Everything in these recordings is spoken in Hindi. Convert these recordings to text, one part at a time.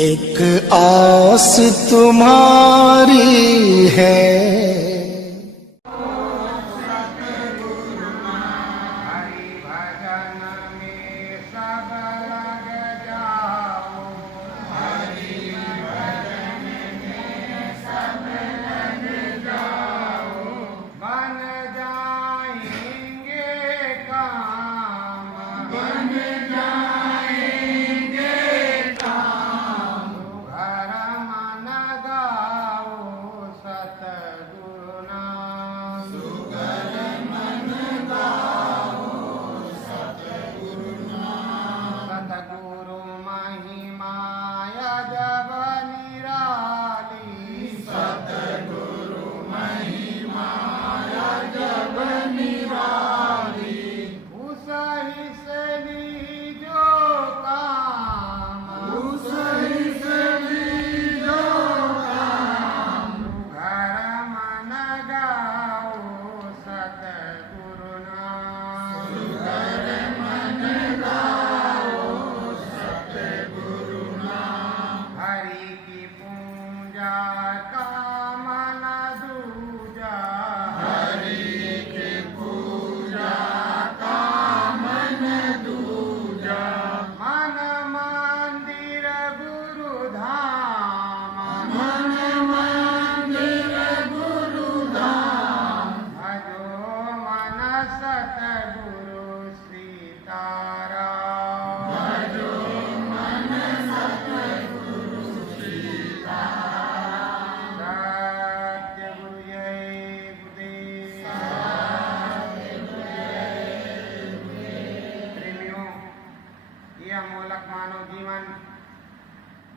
एक आस तुम्हारी है।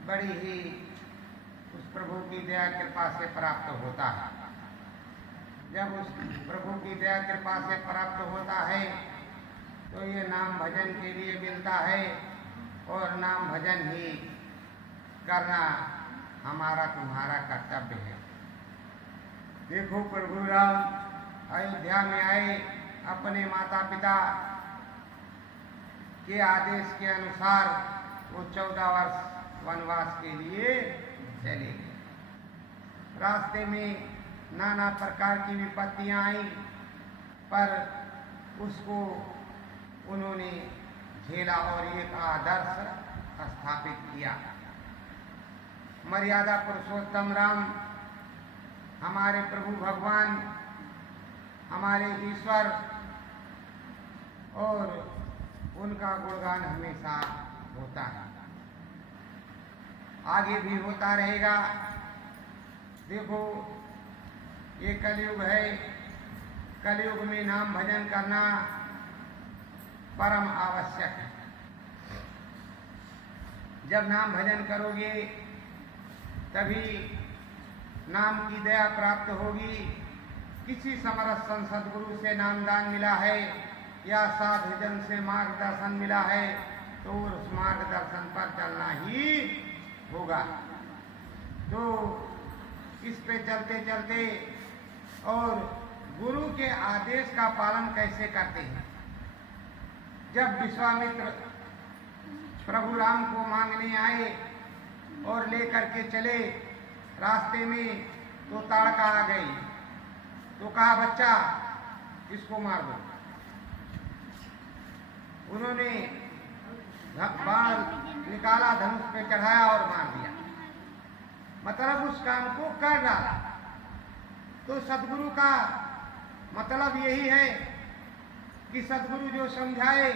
बड़ी ही उस प्रभु की दया कृपा से प्राप्त होता है। जब उस प्रभु की दया कृपा से प्राप्त होता है तो ये नाम भजन के लिए मिलता है और नाम भजन ही करना हमारा तुम्हारा कर्तव्य है। देखो प्रभु राम अयोध्या में आए, अपने माता पिता के आदेश के अनुसार वो 14 वर्ष वनवास के लिए चले गए। रास्ते में नाना प्रकार की विपत्तियां आई, पर उसको उन्होंने झेला और एक आदर्श स्थापित किया। मर्यादा पुरुषोत्तम राम हमारे प्रभु भगवान, हमारे ईश्वर, और उनका गुणगान हमेशा होता है, आगे भी होता रहेगा। देखो ये कलयुग है, कलयुग में नाम भजन करना परम आवश्यक है। जब नाम भजन करोगे तभी नाम की दया प्राप्त होगी। किसी समरस सद्गुरु से नामदान मिला है या साधु जन से मार्गदर्शन मिला है तो उस मार्गदर्शन पर चलना ही होगा। तो इस पे चलते चलते और गुरु के आदेश का पालन कैसे करते हैं। जब विश्वामित्र प्रभु राम को मांगने आए और लेकर के चले, रास्ते में तो ताड़का आ गई, तो कहा बच्चा इसको मार दो। उन्होंने बाण निकाला, धनुष पे चढ़ाया और मार दिया, मतलब उस काम को कर डाला। तो सद्गुरु का मतलब यही है कि सद्गुरु जो समझाए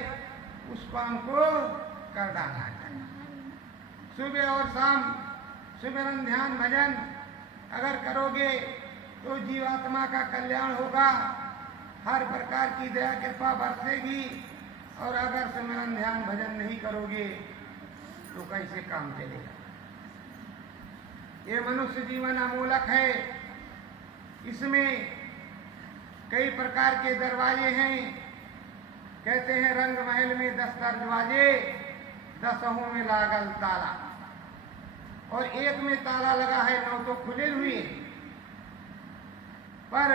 उस काम को कर डालना चाहिए। सुबह और शाम सुमिरन ध्यान भजन अगर करोगे तो जीवात्मा का कल्याण होगा, हर प्रकार की दया कृपा बरसेगी। और अगर सुमिरन ध्यान भजन नहीं करोगे तो कैसे काम चलेगा। ये मनुष्य जीवन अमूलक है, इसमें कई प्रकार के दरवाजे हैं। कहते हैं रंग महल में 10 दरवाजे, 10 में लागल ताला, और एक में ताला लगा है, 9 तो खुले हुए। पर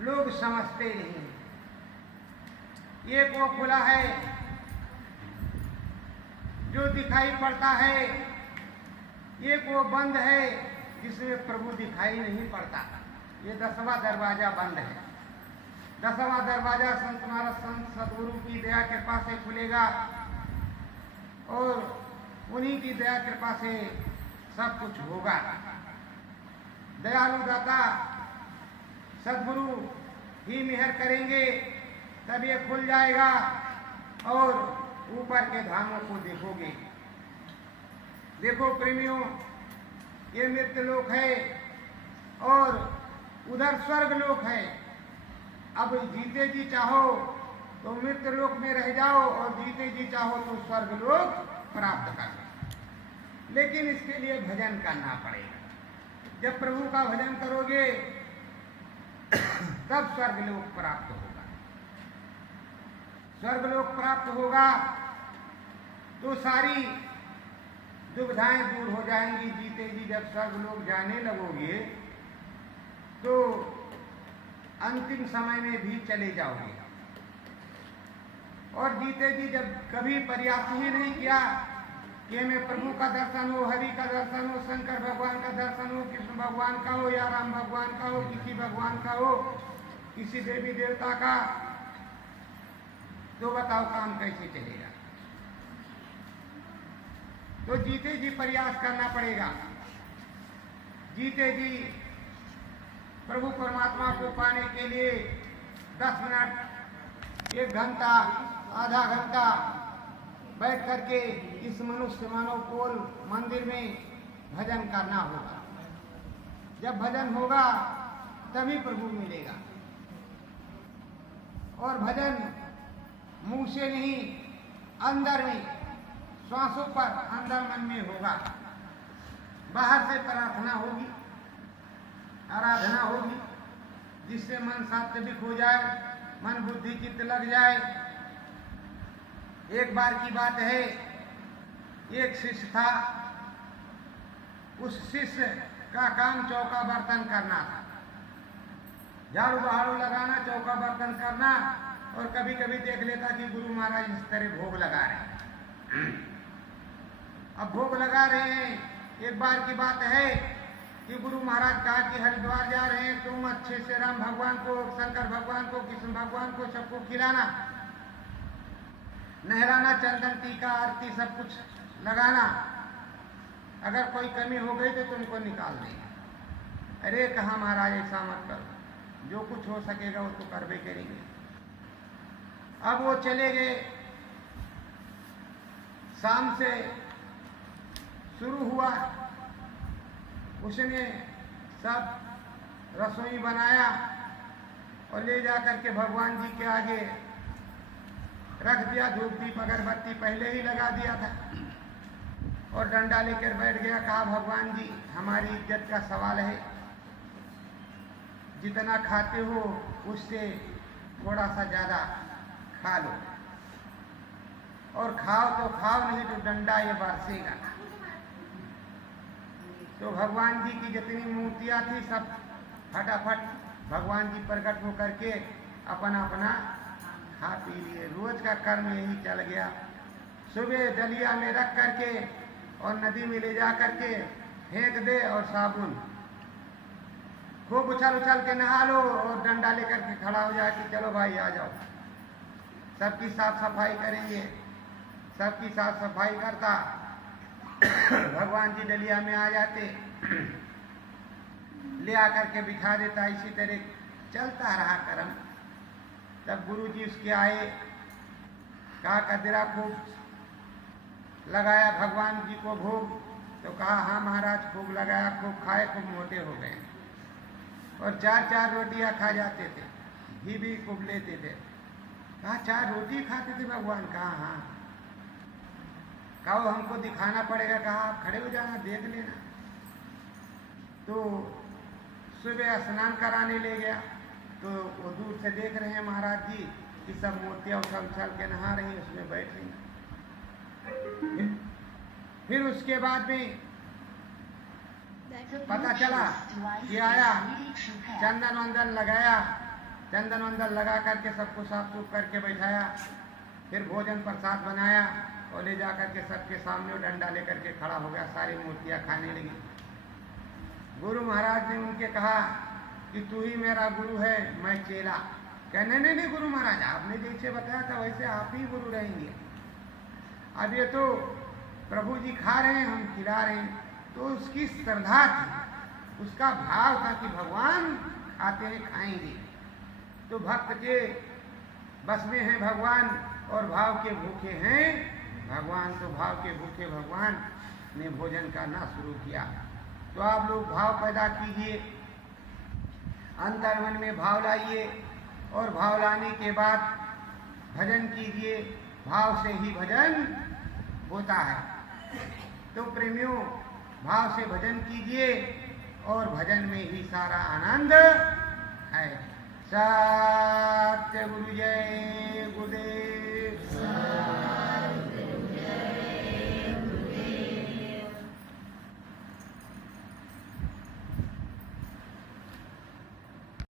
लोग समझते नहीं। एक वो खुला है जो दिखाई पड़ता है एक वो बंद है जिसमें प्रभु दिखाई नहीं पड़ता। ये 10वां दरवाजा बंद है। 10वां दरवाजा संत महाराज संत सदगुरु की दया कृपा से खुलेगा और उन्हीं की दया कृपा से सब कुछ होगा। दयालु दाता सदगुरु ही मेहर करेंगे तब ये खुल जाएगा और ऊपर के धामों को देखोगे। देखो प्रेमियों, ये मृत्यु लोक है और उधर स्वर्ग लोक है। अब जीते जी चाहो तो मृत्यु लोक में रह जाओ और जीते जी चाहो तो स्वर्ग लोक प्राप्त कर लो। लेकिन इसके लिए भजन करना पड़ेगा। जब प्रभु का भजन करोगे तब स्वर्ग लोक प्राप्त होगा। स्वर्ग लोक प्राप्त होगा तो सारी दुविधाएं दूर हो जाएंगी। जीते जी जब स्वर्ग लोक जाने लगोगे तो अंतिम समय में भी चले जाओगे। और जीते जी जब कभी प्रयास ही नहीं किया कि हमें प्रभु का दर्शन हो, हरि का दर्शन हो, शंकर भगवान का दर्शन हो, कृष्ण भगवान का हो या राम भगवान का हो, किसी भगवान का हो, किसी देवी देवता का, तो बताओ काम कैसे चलेगा। तो जीते जी प्रयास करना पड़ेगा। जीते जी प्रभु परमात्मा को पाने के लिए 10 मिनट, 1 घंटा, आधा घंटा बैठ करके इस मनुष्य मानव कोल मंदिर में भजन करना होगा। जब भजन होगा तभी प्रभु मिलेगा। और भजन मुंह से नहीं, अंदर में, श्वासों पर, अंदर मन में होगा। बाहर से प्रार्थना होगी, आराधना होगी, जिससे मन सात्विक हो जाए, मन बुद्धि चित्त लग जाए। एक बार की बात है, एक शिष्य था। उस शिष्य का काम चौका बर्तन करना था। झाड़ू बहाड़ू लगाना, चौका बर्तन करना। और कभी कभी देख लेता कि गुरु महाराज इस तरह भोग लगा रहे हैं। अब भोग लगा रहे हैं। एक बार की बात है कि गुरु महाराज कहा कि हरिद्वार जा रहे हैं, तुम अच्छे से राम भगवान को, शंकर भगवान को, कृष्ण भगवान को सबको खिलाना, नहराना, चंदन टीका आरती सब कुछ लगाना। अगर कोई कमी हो गई तो तुमको निकाल देंगे। अरे कहा महाराज ऐसा मत करो, जो कुछ हो सकेगा वो तो करवे करेंगे। अब वो चले गए। शाम से शुरू हुआ। उसने सब रसोई बनाया और ले जा करके भगवान जी के आगे रख दिया। धूप दीप अगरबत्ती पहले ही लगा दिया था और डंडा लेकर बैठ गया। कहा भगवान जी, हमारी इज्जत का सवाल है, जितना खाते हो उससे थोड़ा सा ज्यादा खा लो, और खाओ तो खाओ, नहीं तो डंडा ये बरसेगा। तो भगवान जी की जितनी मूर्तियां थी सब फटाफट भगवान जी प्रकट होकर के अपना अपना खा पी लिए। रोज का कर्म यही चल गया। सुबह दलिया में रख करके और नदी में ले जा करके फेंक दे और साबुन, खूब उछल उछल के नहा लो और डंडा लेकर के खड़ा हो जाए कि चलो भाई आ जाओ, सबकी साफ सफाई करेंगे। सबकी साफ सफाई करता, भगवान जी डलिया में आ जाते, ले आकर के बिठा देता। इसी तरह चलता रहा कर्म। तब गुरु जी उसके आए, कहा कदरा खूब लगाया भगवान जी को भोग। तो कहा हाँ महाराज खूब लगाया, खूब खाए, खूब मोटे हो गए। और 4-4 रोटियां खा जाते थे, घी भी खूब लेते थे। कहा 4 रोटी खाते थे भगवान? कहा हाँ। कहा हमको दिखाना पड़ेगा। कहा आप खड़े हो जाना, देख लेना। तो सुबह स्नान कराने ले गया तो वो दूर से देख रहे हैं महाराज जी कि सब मूर्तियां उछल उछल के नहा रही, उसमें बैठ रही। फिर उसके बाद में पता चला कि आया, चंदन वंदन लगाया, चंदन वंदन लगा करके सबको साफ सूफ करके बैठाया। फिर भोजन प्रसाद बनाया और ले जाकर के सबके सामने वो डंडा लेकर के खड़ा हो गया, सारी मूर्तियां खाने लगी। गुरु महाराज ने उनके कहा कि तू ही मेरा गुरु है, मैं चेला। कहने नहीं गुरु महाराज, आपने जैसे बताया था वैसे आप ही गुरु रहेंगे। अब ये तो प्रभु जी खा रहे हैं, हम खिला रहे हैं, तो उसकी श्रद्धा थी, उसका भाव था कि भगवान खाते हैं खाएंगे। तो भक्त के बस में है भगवान और भाव के भूखे हैं भगवान। तो भाव के भूखे भगवान ने भोजन करना शुरू किया। तो आप लोग भाव पैदा कीजिए, अंतर मन में भाव लाइए और भाव लाने के बाद भजन कीजिए, भाव से ही भजन होता है। तो प्रेमियों, भाव से भजन कीजिए और भजन में ही सारा आनंद है। सत्य गुरु जय गुरुदेव।